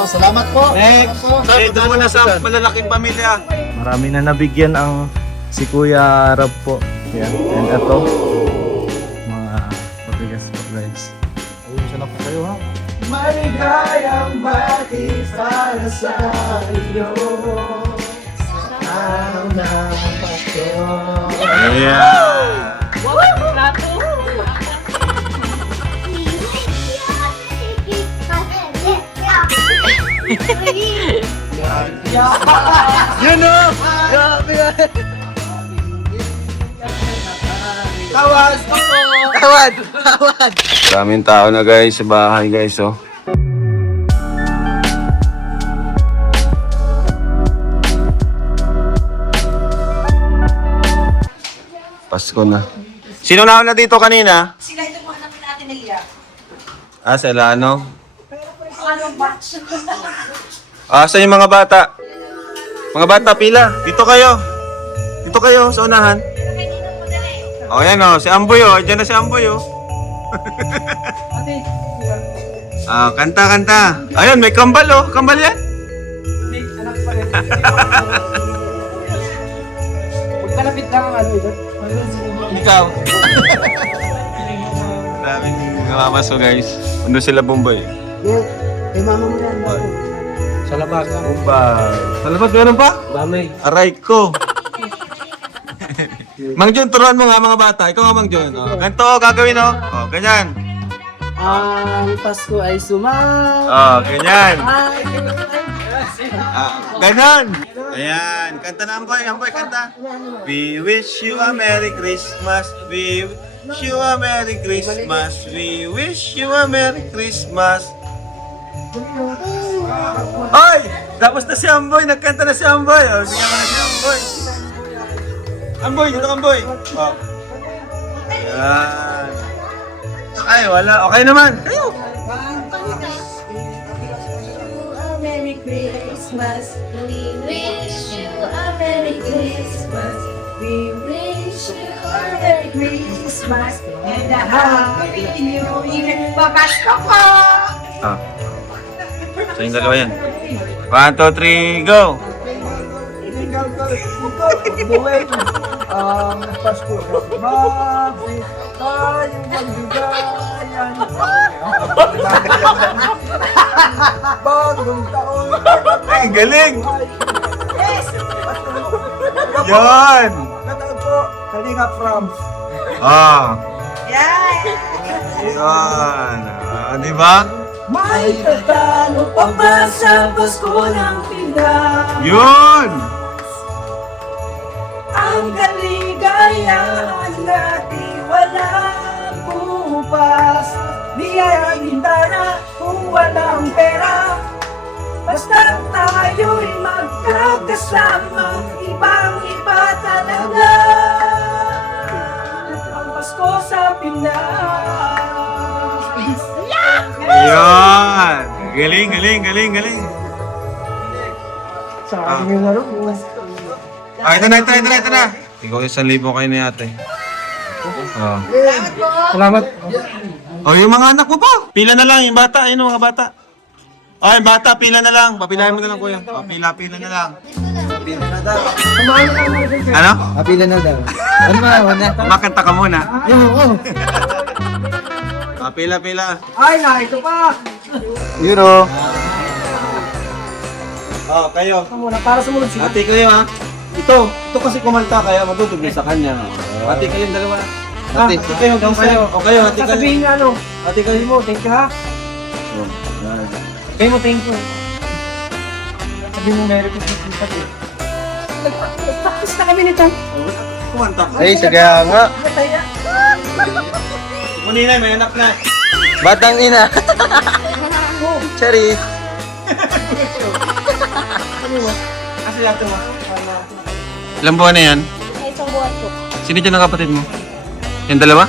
Salamat po. Next. Ito muna sa malalaking pamilya. Marami na nabigyan ang si Kuya Rob po. Yan. And ito, mga patigas po guys. Ayun, siya po kayo ha. Maligayang bati para sa iyo. Sa ng Pasko. Yeah. Yun o! Tawad! Tawad! Tawad! Maraming tao na guys sa bahay guys oh. Pasko na. Sino na dito kanina? Sila ito mga anak natin nila. Ah, sila ano? Anong batch? Saan yung mga bata? Mga bata, pila. Dito kayo. Dito kayo, sa unahan. Oh, yan oh. Si Amboy oh. Diyan na si Amboy oh. Kanta. Ayun, may kambal oh. Kambal yan. Huwag kalapit lang ang ano ito. Ikaw. Maraming namamas guys. Ano sila Bombay? Kay mama mo yan. Sa labas. Bombay. Sa labas, meron pa? Mamay. Aray ko. Mang John, turuan mo nga mga bata. Ikaw nga Mang John. Oh, ganito oh, gagawin oh. Oh, ganyan. Ang Pasko ay sumang. Oh, ganyan. Ay, Ganon. Ayan. Kanta na Amboy. Amboy, kanta. We wish you a Merry Christmas. We wish you a Merry Christmas. We wish you a Merry Christmas. Ay! Tapos na si Amboy. Nagkanta na si Amboy. Oh, sige mo na si Amboy. Amboy, dito ka Amboy. Oh. Ayan. Ay, wala. Okay naman. Kayo. Merry Christmas. We wish you a Merry Christmas. We wish you a Merry Christmas. And a Happy New Year. Papasko po! Ah. So yung dalawa yan. 1, 2, 3, go! ang Pasko ay mabit. Tayong magbigayan. Bagong taon. Ay, galing! Yes! Yan! Kataon po, Kalinga from. Ah. Yan! Yan. Di ba? May tatalo pa ba sa Pasko ng Pinas? Yun! Ang kaligayahan natin walang bukas. Di ay hintana kung walang pera. Basta tayo'y magkakasama, ibang-iba talaga ang Pasko sa Pinas. Yan! Galing, galing, galing, galing. Sa akin yung laro. Ah, ito na. Ikaw 1,000 kayo ni ate. Oh. Salamat. Oh, yung mga anak mo pa. Pila na lang, yung bata. Ayun, mga bata. Oh, yung bata, pila na lang. Papilahin mo na lang, kuya. Oh, pila na lang. Ano? Kapila na daw. Ano ba? Kumakanta ka muna. Oo. Ah, pila. Ay, na, ito pa. Euro. Oh, kayo. Ito muna, para sumunod siya. Ate kayo ha. Ito kasi kumanta kaya matutugli sa kanya. Ate kayong dalawa. Ate kayo, daw kayo. O kayo, ate kayo. Sasabihin niya ano. Ate kayo. Sabihin mo, thank you ha. Sabihin mo, thank you. Sabihin mo, Merry Christmas. Tapos na kami nito. Kumanta ka. Ay, sige nga. Munina, may anak na. Batang ina. Cherry. Kasi ate mo. Ilang buwan na yan? Isang buwan po. Sino dyan ang kapatid mo? Yung dalawa?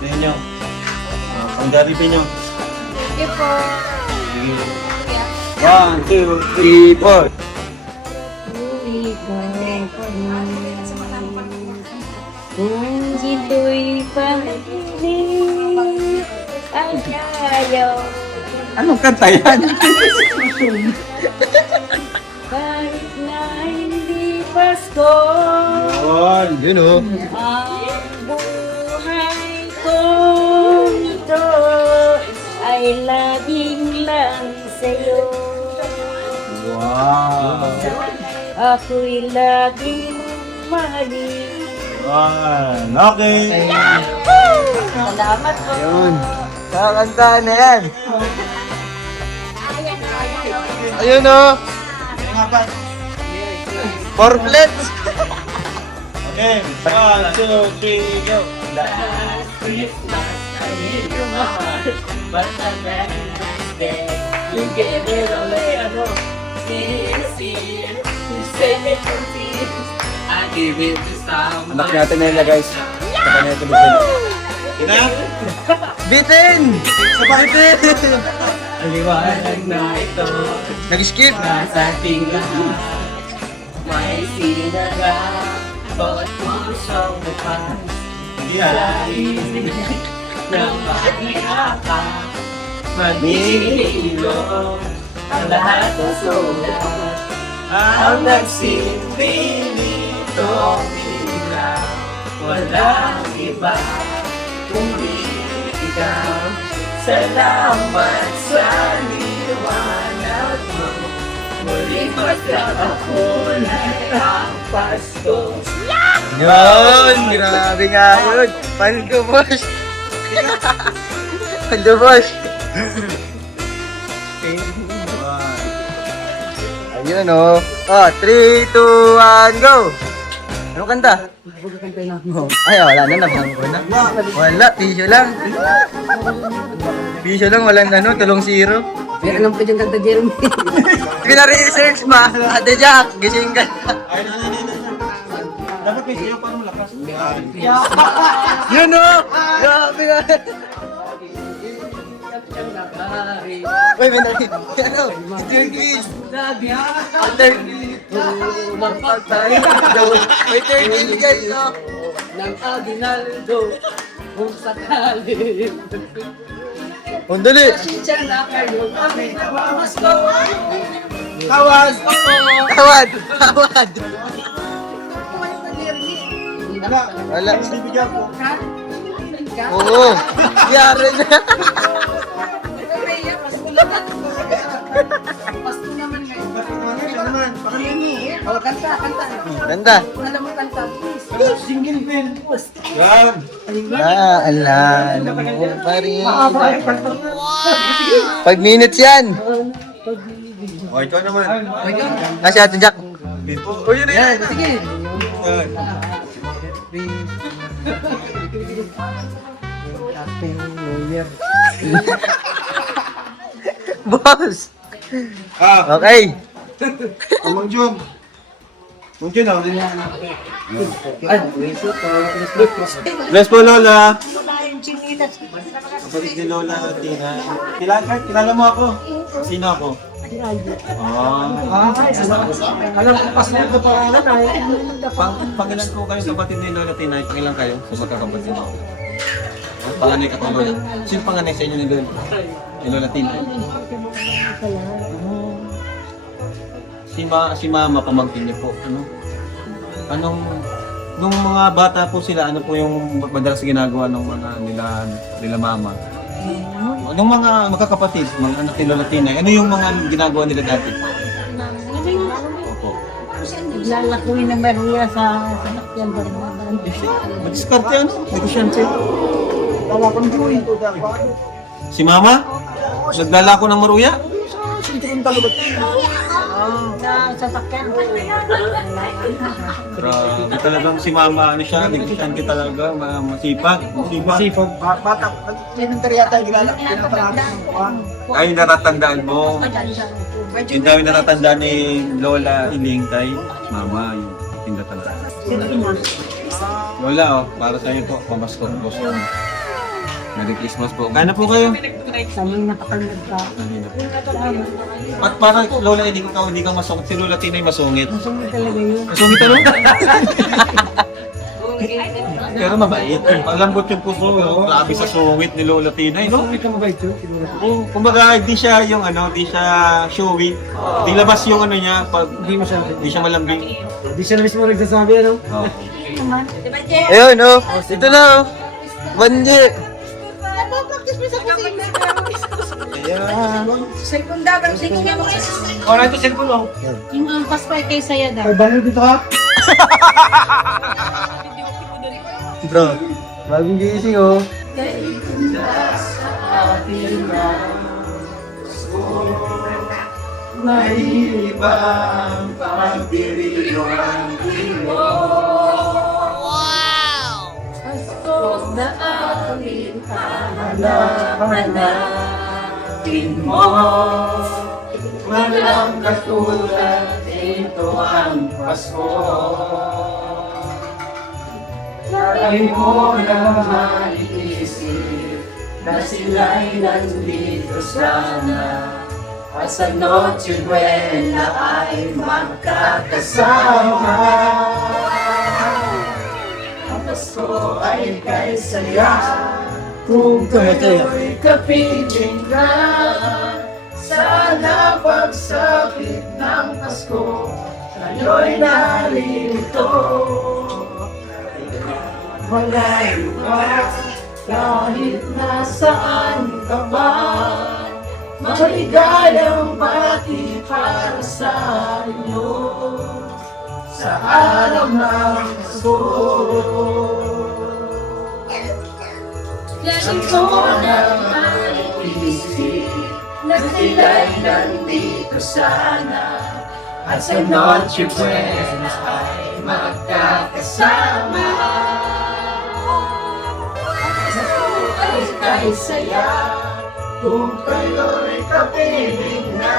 Tingnan nyo. Pang-Jollibee nyo. Thank you po. 1, 2, 3, 4. Kung ito'y panaginip ayaw. Anong kanta yan? Kahit na hindi Pasko, Yun o. ang buhay ko ito ay laging lang sa'yo. Wow. Ako'y laging mahalin. Okay. Salamat po. Yun. Kakantahan na yan. Ayun o. Four plates. Okay, 1, 2, 3, go! Anak natin na yun guys. Saka na ito bitin. Ina? Bitin! Sabay bitin! Liwanag na ito Nag-skip. sa ating lahat. May sinaga bawat pusong napas. Dahil ng pag-iaka maghihilom ang lahat ng sulat. Ang nagsilbi nito bilang walang iba kundi ikaw. Salamat sa liwanag mo. Muling magkakakulay ang Pasko. Yun! Grabe nga yun. Paldo boss. Paldo boss. Ayun o. Oh, 3, 2, 1, go! Anong kanta? Ay, wala na, nabangko na. Wala, pisyo lang. Pisyo lang, walang ano, tulong zero. May alam ka dyan kanta, Jeremy. Pina-research ma, Ate Jack, gising ka. Ay, dapat may siyo para malakas. Yun o! Grabe nga. Uy, may nari. Ano? Still quiz. Under. May third quiz guys, no? Ng aginaldo kung sakali. Dali. Siya na kayo kami na Pasko. Tawad! Tawad! Tawad! Wala. Oo. Yari na. Pasko naman ngayon. Dapat naman, Oh, kanta, kanta. Ganda. Alam mo kanta, please. Single bell. Yan! Naalala mo pa rin. 5 minutes yan. O, ikaw naman. Kasi Ate Jack. O, yun na yan! Sige. Yan. Happy New Year. Boss. Ah, Okay. Mang Jun. Mang Jun, ako din yan. Bless po, Lola. Kapatid ni Lola, Tina. Kilala mo ako? Sino ako? Alam ko, Pasko na pangalan ay. Pangilan ko kayo kapatid ni Lola Tina. Pangilan kayo sa magkakapatid. Panganay ka pa, Lola. Sino panganay sa inyo ni Lola? Ni Lola Tina. Si Mama, pamangkin niyo po. Nung mga bata po sila, ano po yung madalas ginagawa ng mga nila Mama? Nung mga magkakapatid, mga anak ni Lola Tina, ano yung mga ginagawa nila dati? Opo. Lalakuin ng Maria sa sakyan ba naman. Madiskarte ano? Negosyante. Wala kang buhay ko Si Mama? Naglalako ng maruya? na sasakyan. Grabe talagang si Mama, ano siya, negosyante talaga, masipag. Masipag. Bata, sinunter yata yung gilalak. Ay, natatandaan mo. Yung daw yung natatandaan ni Lola Iling kay Mama, yung tinatandaan. Lola, oh, para sa iyo po, pamasko po sa Merry Christmas po. Kaya na po kayo. Saming nakapagod ka. At para Lola Iling, ikaw hindi ka masungit. Si Lola Tinay masungit. Masungit talaga yun. Masungit ano? Pero mabait. Malambot yung puso. Grabe sa sungit ni Lola Tinay, no? Hindi ka mabait yun, siguro. Kumbaga, hindi siya yung hindi siya showy. Hindi labas yung niya pag Hindi masyado. hindi siya malambing. Hindi siya na mismo nagsasabi, ano? Oh. Ayun, oh. Ito na, oh. Banje. Nagpa-practice mo sa kusina. Ayan. Cellphone daw, pero sige nga mo guys. Oh, na ito cellphone, oh. Yung ampas pa kay saya daw. Ay, balo dito ka? Bro, bagong gising, oh. Na aking hanapin mo. Walang katulad, ito ang Pasko. Lagi mo naman iisip na sila'y nandito sana. At sa Noche Buena ay magkakasama. Ang Pasko ay kay saya kung kayo'y kapiling ka. Sana pagsapit ng Pasko, kayo'y naririto. Wala'y lugar, kahit nasaan ka man, maligayang bati para sa inyo, sa araw ng Pasko. Lagi ko na iisip na sila'y nandito sana. At sa Noche Buena ay magkakasama. Ay kay saya kung kayo'y kapiling na.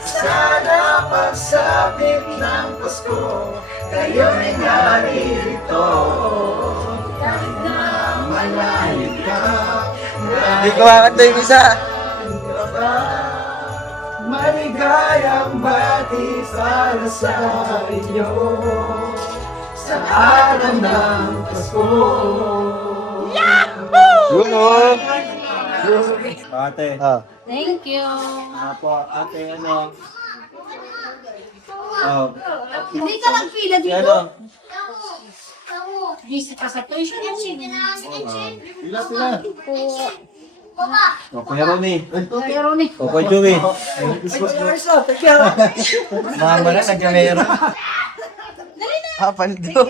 Sana pagsapit ng Pasko, kayo'y naririto. Kahit na malayo ka, Hindi ko kakanta yung isa. maligayang bati para sa inyo sa araw ng Pasko. Yun, oh. Ate. Ah. Thank you. Apo, ate, ano? Oh. Hindi ka lang pila Si dito. ano? Busy ka sa tuition yan. Pila, pila. O, Kuya Ronnie. Pero ni. O, Kuya Joey. Mama na, nagkamera. Papaldo.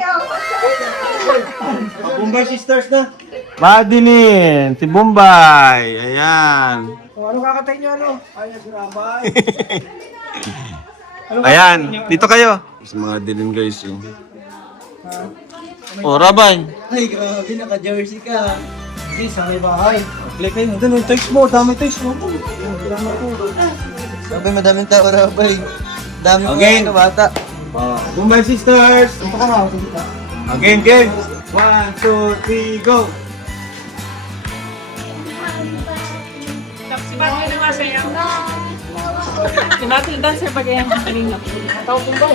Bombay Sisters na. Madeline, si Bombay. Ayan. Ano kakatay niyo, ano? Ay, nagrabay. Ayan, dito kayo. Sa mga Madeline guys. O, Rabay. Ay, grabe, naka-jersey ka. Hindi, sa may bahay. Play kayo. Doon, text mo. Dami text mo. Sabi, madaming tao, Rabay. Dami mo Okay. na bata. Bombay Sisters. Ito ka na, ito ka. Game, game. 1, 2, 3, go. Natin dancer pag yan ang kanina. Tawag kong ba?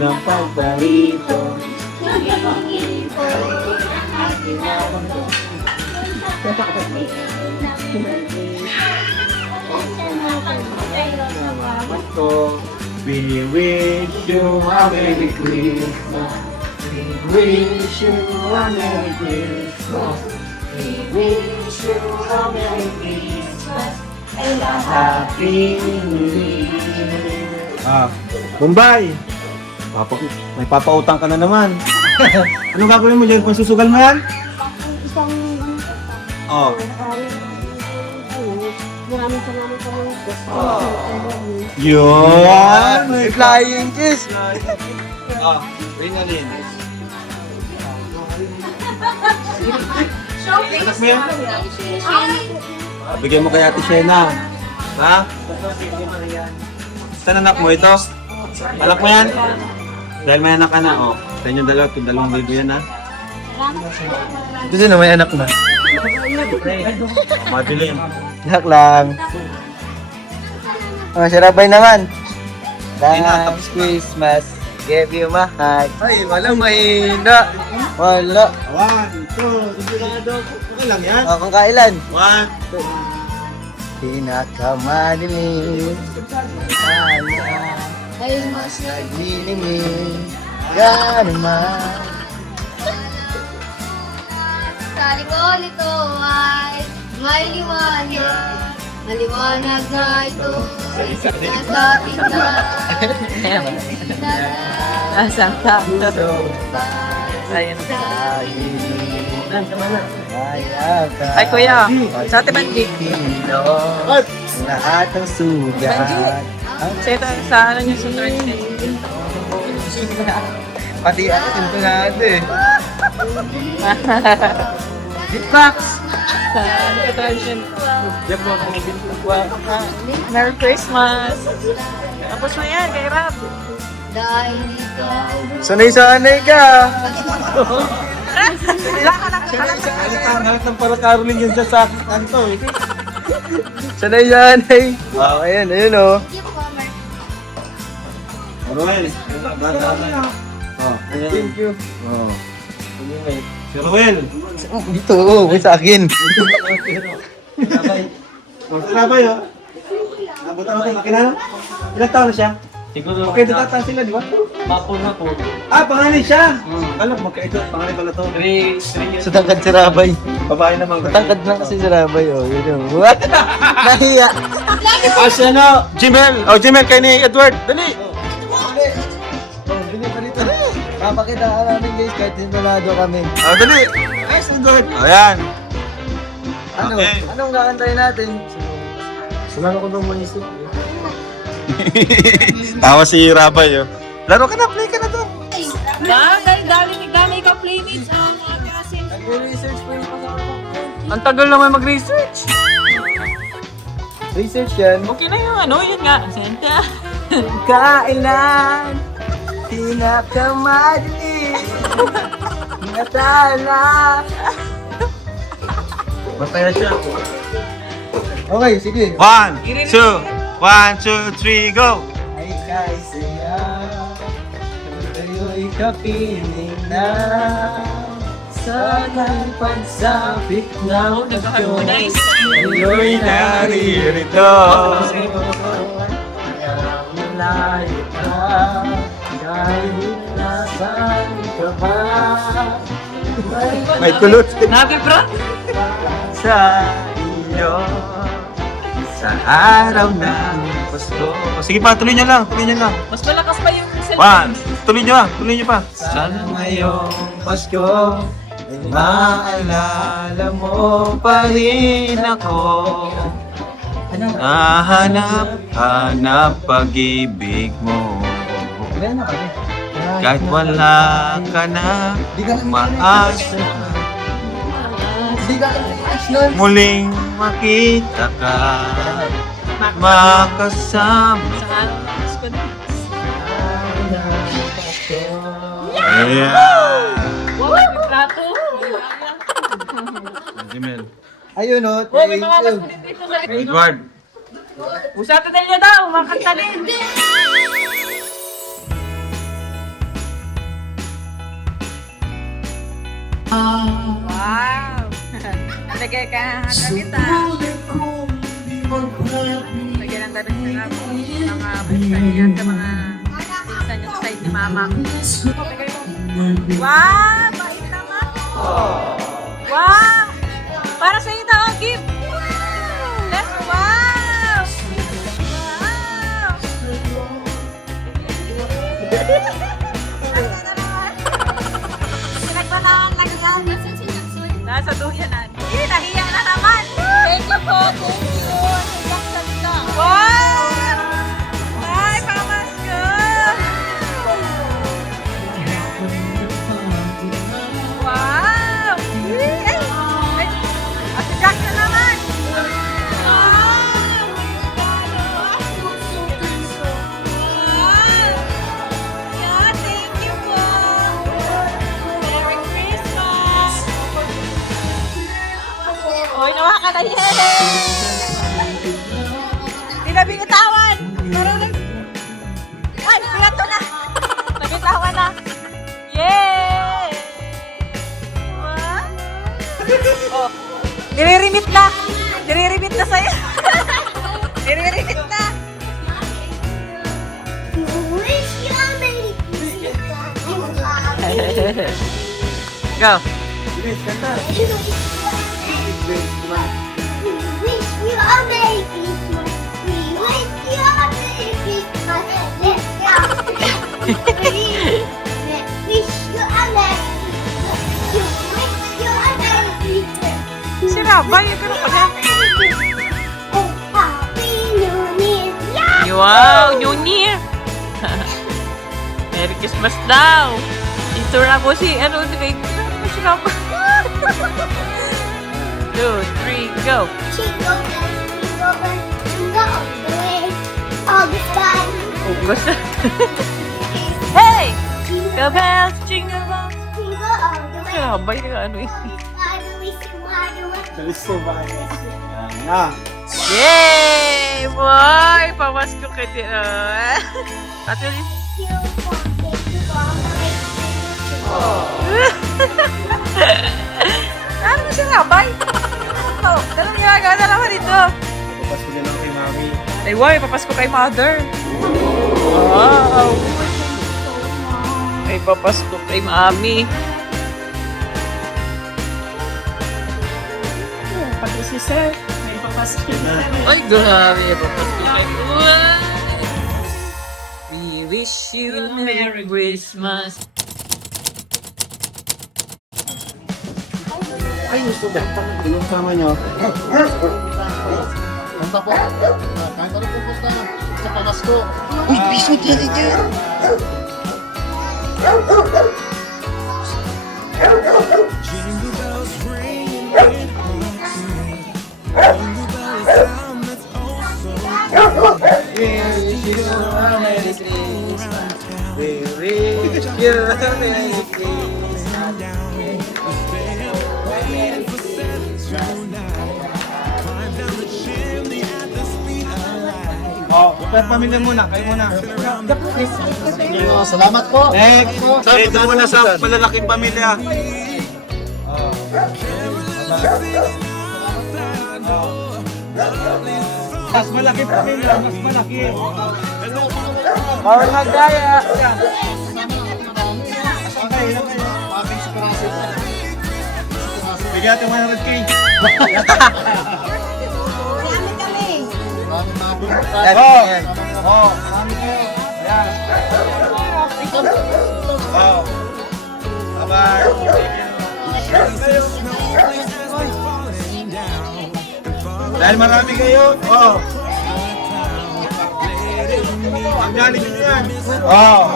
Ng paborito. We wish you a Merry Christmas. We wish you a Merry Christmas. We wish you a Merry Christmas and a Happy New Year. Bombay! May papautang ka na naman. Ano gagawin mo dyan? Kung susugal mo yan? Isang Oh. maraming salamat sa mga Yun! May flying kiss. Ring alin. Anak mo yan? Bigyan mo kay Ate Shena. Ha? Saan anak mo ito? Anak mo yan? Dahil may anak ka na, oh. Sa inyong dalawa, ito 2,000 yan, ha? Ito din na may anak na. Madilim. Yak lang. Oh, si Rabay naman. Ayun na, Last Christmas, gave you my heart. Ay, walang mahina. Wala. 1, 2, sigurado. Okay lang yan. O, kung kailan? 1, Pinakamadilim. Ay, mas Naglilimin. Gano'n man. sa likod ito ay may liwanag. Maliwanag na ito sa isip na sa ating Asan ka? Ayun. Ay, kuya. Sa ate Banji. Lahat ng sugat. Sa ano niyo sa Thursday? Pati ako, sintunado eh. Beatbox! Sa ano sa tradition? Merry Christmas! Tapos na yan, kay Rab. dahil ikaw. Sanay-sanay ka! halat ng para caroling yun sa kanto eh. Sanay-sanay! Wow, ayun, ayun o. Ruel. Oh, Thank you. Oh. Si Ruel. Dito, may sa akin. Sabay oh. Nabutan mo ito, nakilala? Ilang taon na siya? Siguro, Okay, datatan sila, di ba? Mapo na po. Ah, panganay siya! Alam, magkaito, panganay pala to. 3 years. Sa tangkad si Rabay. Babae naman. Tangkad lang kasi si Rabay, oh. Yun o. What? Nahiya. Ah, siya no! Jimel! Oh, Jimel, kay ni Edward! Dali! Papakita ka namin guys kahit sintonado kami. Oh, dali! Ay, Edward! Ayan! Ano? Okay. Anong kakantayin natin? Sumama ko daw muna isip. Tawa si Rabay, oh. Laro ka na, play ka na to. Dali ka playmates ang ate Asin. Nag-research po yung kasama ko. Ang tagal naman mag-research. Research yan. Okay na yun, ano? Yun nga. Senta. Kailan pinakamadali natala. Mataya siya. Okay, sige. 1, 2, 1, 2, 3, go! Ay kay saya tayo'y kapiling na sa pagsapit ng Nag-harmonize. Ayo'y naririto. Malayo ka kahit nasan ka ba May kulot. Nabi, bro. sa iyo Sa araw ng Pasko. O, sige pa, tuloy niyo lang, tuloy niyo lang. Mas malakas pa yung cellphone. 1, tuloy niyo pa. Sana ngayong Pasko ay maalala mo pa rin ako. Hanap pag-ibig mo. Kahit wala ka na umaasa, muling makita ka, makasama. Yeah! Wow, may plato. Jimel. Ayun o, Oh, may thank mga you. baskulit dito sa Edward. Usata nila daw, makanta din. Wow! Lagay ka kalita. Lagyan ang damit sa mga pinsan niya sa mga pinsan niya sa side ni Mama. Wow! Bait naman! Wow! Para sa iyo daw, gift! Let's wow! Wow! Pinagpanawan lang yan. Nasaan si Jackson? Nasa duyanan. Nahiya na naman! Thank you po. Thank you. Si Jackson ka. Wow! Ay, pamas ko! Wow! Ay, Ate Jack na naman! Yeah, thank you po! Merry Christmas! Oy, nawa ka na yan! Hindi na binitawan! Oh, nire-remit na. Nire-remit na sa'yo. Nire-remit na. Wish you a Merry Christmas. Go. We wish you a Merry Christmas. We wish you a Merry Christmas. Let's go. We wish you a Merry Christmas. We wish you a Merry Christmas. Sinabay, yung ganun pa niya. And Happy New Year. Yeah! Wow, New Year. Merry Christmas daw. Ito na po si, ano, sinabay. 2, 3, go. Jingle bells, jingle bells, jingle all the way. August time. Gusto. Hey! Jingle bells, jingle bells. Jingle all the way. Sinabay ka, ano eh. Yan na. Yay! Boy! Pamasko ka din. Patuloy. Ano na sinabay? Oh, anong ginagawa na naman ito? Papasko din lang kay Mami. Ay, wow, papasko kay mother. Wow! Ay, papasko kay mami. Pati si Sir, may papasko. Ay, grabe, papasko kay We wish you a Merry Christmas. Ay, gusto ba? Yung sama nyo. Punta po. Kahit ano pupunta sa Pamasko. Uy, piso dyan dyan. Oh, per pamilya muna. Kayo muna. Salamat po. Next. Dito muna sa malalaking pamilya. Mas malaki pamilya, mas malaki. Bawal magdaya. Bigyan natin 100K. Yan, Oh. yan. Oh, marami kayo. Ayan. Oh. Bye-bye. Dahil marami kayo. Oh. Ang galing nyo yan. Oh.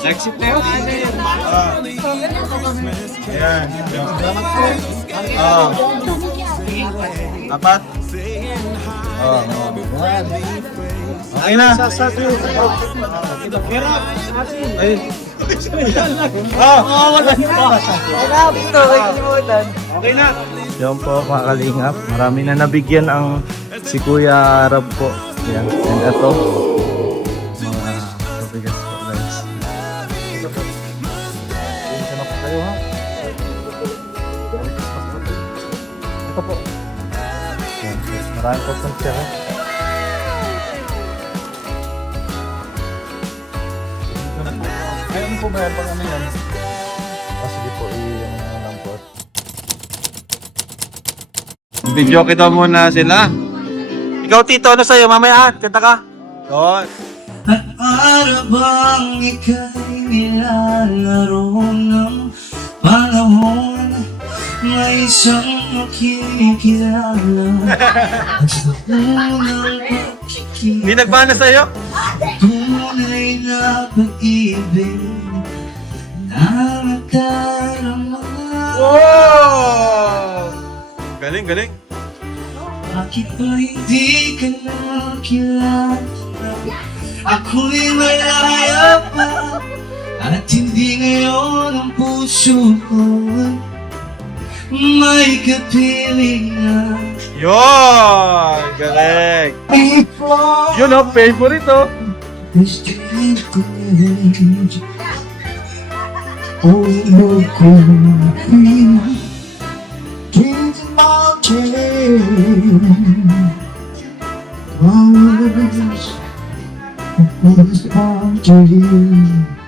Exit na yun. Ayan. Oh. Apat. Oh. Okay na. Ay. Oh. Okay na. Yan po mga kalingap. Marami na nabigyan ang si Kuya Rab po. Yan. And ito. Mga pabigas po guys. Pinsa na po kayo ha. Ito po. Yan. Maraming po sa siya ha. Ayun po ba yan pag ano yan? Sige po, iyan na lang po. Video kita muna sila. Ikaw tito, ano sa'yo? Mamaya, kanta ka. Doon. Para bang ika'y nilalaro ng panahon na isang makikilala at sa unang pagkikita Hindi nagbana sa'yo? tunay na pag-ibig na nadarama. Wow! Galing, galing. Bakit ba hindi ka na kilala? Ako'y malaya pa at hindi ngayon ang puso ko may kapiling na. Yun! Galing. Yun o, favorite o. Gusto ko rin All could dreams of mountain was boundary.